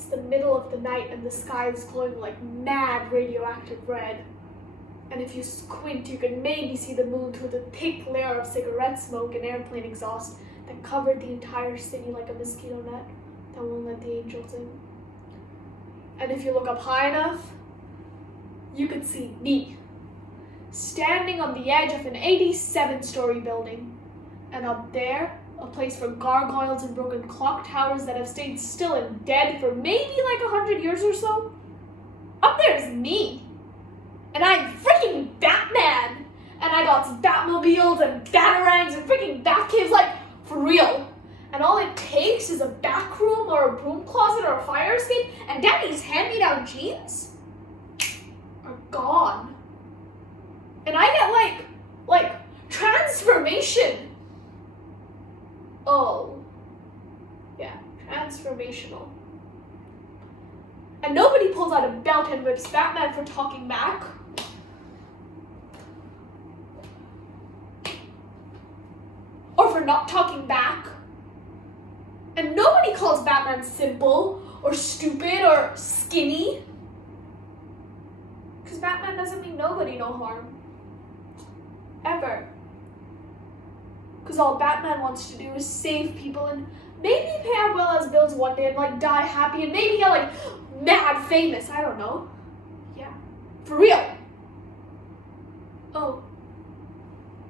It's the middle of the night and the sky is glowing like mad radioactive red. And if you squint, you can maybe see the moon through the thick layer of cigarette smoke and airplane exhaust that covered the entire city like a mosquito net that won't let the angels in. And if you look up high enough, you could see me, standing on the edge of an 87-story building. And up there, a place for gargoyles and broken clock towers that have stayed still and dead for maybe like 100 years or so. Up there's me. And I'm freaking Batman. And I got Batmobiles and Batarangs and freaking Batcaves, like, for real. And all it takes is a back room or a broom closet or a fire escape, and Daddy's hand-me-down jeans are gone. And I get like transformation. Oh, yeah, transformational. And nobody pulls out a belt and whips Batman for talking back. Or for not talking back. And nobody calls Batman simple or stupid or skinny. Because Batman doesn't mean nobody no harm. Ever. Because all Batman wants to do is save people and maybe pay out well as bills one day and like die happy and maybe get like mad famous. I don't know. Yeah. For real. Oh.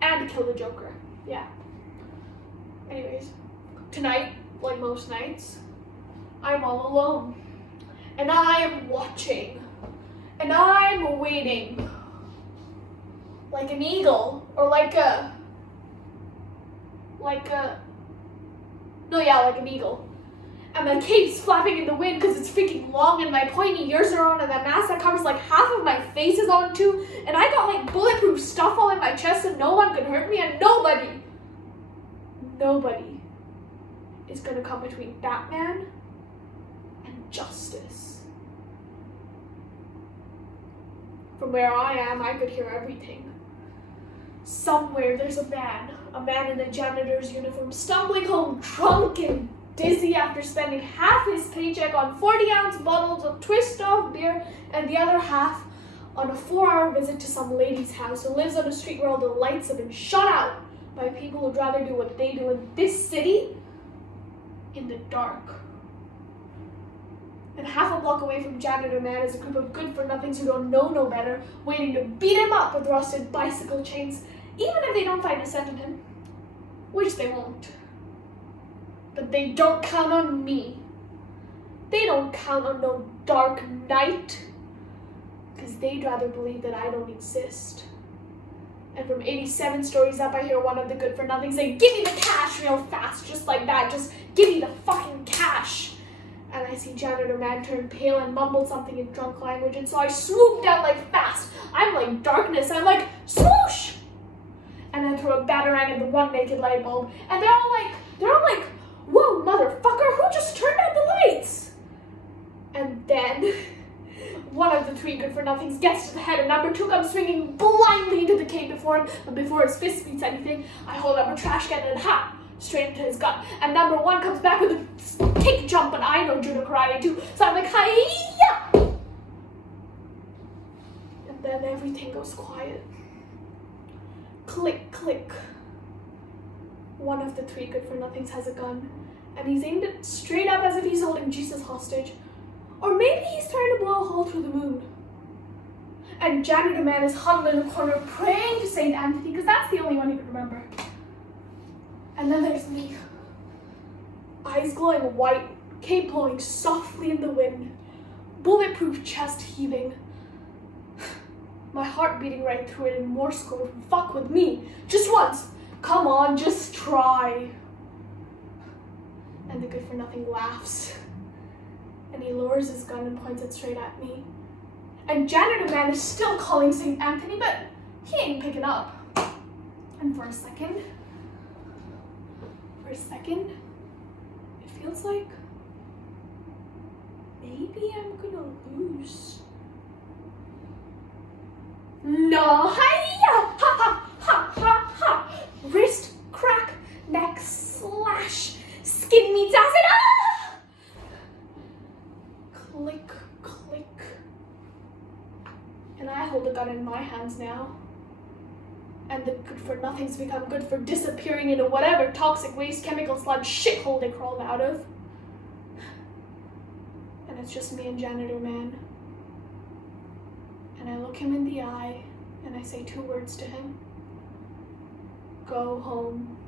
And kill the Joker. Yeah. Anyways. Tonight, like most nights, I'm all alone. And I am watching. And I'm waiting. Like an eagle. Or like an eagle. And my cape's flapping in the wind because it's freaking long and my pointy ears are on and that mask that covers like half of my face is on too. And I got like bulletproof stuff all in my chest and no one could hurt me and nobody is gonna come between Batman and justice. From where I am, I could hear everything. Somewhere there's a man in a janitor's uniform, stumbling home drunk and dizzy after spending half his paycheck on 40-ounce bottles of twist-off beer and the other half on a 4-hour visit to some lady's house who lives on a street where all the lights have been shut out by people who'd rather do what they do in this city in the dark. And half a block away from Janitor Man is a group of good-for-nothings who don't know no better, waiting to beat him up with rusted bicycle chains, even if they don't find a scent in him. Which they won't. But they don't count on me. They don't count on no dark night. Because they'd rather believe that I don't exist. And from 87 stories up, I hear one of the good-for-nothings say, "Give me the cash," real fast, just like that. Just give me the fucking cash. And I see Janitor Man turn pale and mumble something in drunk language, and so I swoop down like fast. I'm like darkness. I'm like, swoosh! And I throw a batarang at the one naked light bulb, and they're all like, "Whoa, motherfucker, who just turned out the lights?" And then one of the three good-for-nothings gets to the head, and number two comes swinging blindly into the cave before him, but before his fist meets anything, I hold up a trash can and straight into his gut. And number one comes back with a kick jump, and I know judo karate too, so I'm like, hi-ya! And then everything goes quiet. Click, click. One of the three good-for-nothings has a gun, and he's aimed it straight up as if he's holding Jesus hostage. Or maybe he's trying to blow a hole through the moon. And Janitor Man is huddled in a corner praying to St. Anthony, because that's the only one he could remember. And then there's me. Eyes glowing white, cape blowing softly in the wind, bulletproof chest heaving. My heart beating right through it in Morse code. Fuck with me. Just once. Come on, just try. And the good-for-nothing laughs. And he lowers his gun and points it straight at me. And Janitor Man is still calling St. Anthony, but he ain't picking up. And for a second, it feels like maybe I'm gonna lose. No, hi-ya! Ha ha ha ha ha! Wrist crack, neck slash, skin meets acid. Ah! click, click. And I hold a gun in my hands now. And the good-for-nothings become good for disappearing into whatever toxic waste, chemical sludge shithole they crawled out of. And it's just me and Janitor Man. And I look him in the eye, and I say 2 words to him. Go home.